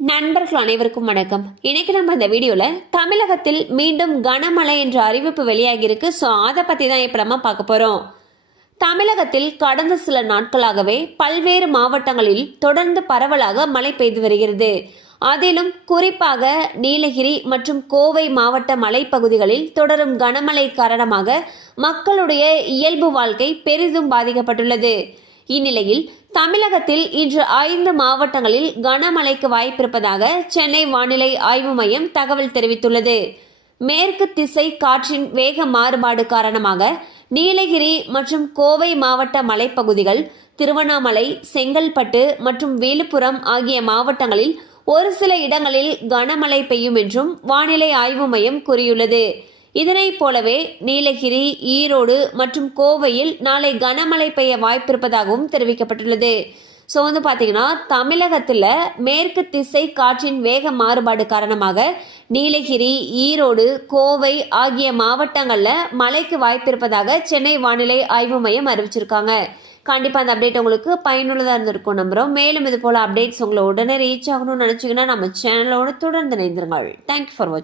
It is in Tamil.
நண்பர்கள் அனைவருக்கும் வணக்கம். இன்னைக்கு நம்ம இந்த வீடியோல தமிழகத்தில் மீண்டும் கனமழை என்ற அறிவிப்பு வெளியாகியிருக்கு. ஸோ அதை பற்றி தான் இப்போ நம்ம பார்க்க போகிறோம் தமிழகத்தில் கடந்த சில நாட்களாகவே பல்வேறு மாவட்டங்களில் தொடர்ந்து பரவலாக மழை பெய்து வருகிறது. அதிலும் குறிப்பாக நீலகிரி மற்றும் கோவை மாவட்ட மலைப்பகுதிகளில் தொடரும் கனமழை காரணமாக மக்களுடைய இயல்பு வாழ்க்கை பெரிதும் பாதிக்கப்பட்டுள்ளது. இந்நிலையில் தமிழகத்தில் இன்று ஐந்து மாவட்டங்களில் கனமழைக்கு வாய்ப்பிருப்பதாக சென்னை வானிலை ஆய்வு மையம் தகவல் தெரிவித்துள்ளது. மேற்கு திசை காற்றின் வேக மாறுபாடு காரணமாக நீலகிரி மற்றும் கோவை மாவட்ட மலைப்பகுதிகள் திருவண்ணாமலை செங்கல்பட்டு மற்றும் விழுப்புரம் ஆகிய மாவட்டங்களில் ஒரு சில இடங்களில் கனமழை பெய்யும் என்றும் வானிலை ஆய்வு மையம் கூறியுள்ளது. இதனைப் போலவே நீலகிரி ஈரோடு மற்றும் கோவையில் நாளை கனமழை பெய்ய வாய்ப்பிருப்பதாகவும் தெரிவிக்கப்பட்டுள்ளது. ஸோ வந்து பார்த்தீங்கன்னா தமிழகத்தில் மேற்கு திசை காற்றின் வேக மாறுபாடு காரணமாக நீலகிரி ஈரோடு கோவை ஆகிய மாவட்டங்களில் மழைக்கு வாய்ப்பிருப்பதாக சென்னை வானிலை ஆய்வு மையம் அறிவிச்சிருக்காங்க. கண்டிப்பாக அந்த அப்டேட் உங்களுக்கு பயனுள்ளதாக இருந்திருக்கும் நம்புகிறோம் மேலும் இது போல் அப்டேட்ஸ் உங்களை உடனே ரீச் ஆகணும்னு நினச்சிங்கன்னா நம்ம சேனலோடு தொடர்ந்து இணைந்திருங்கள். தேங்க்யூ ஃபார் வாட்சிங்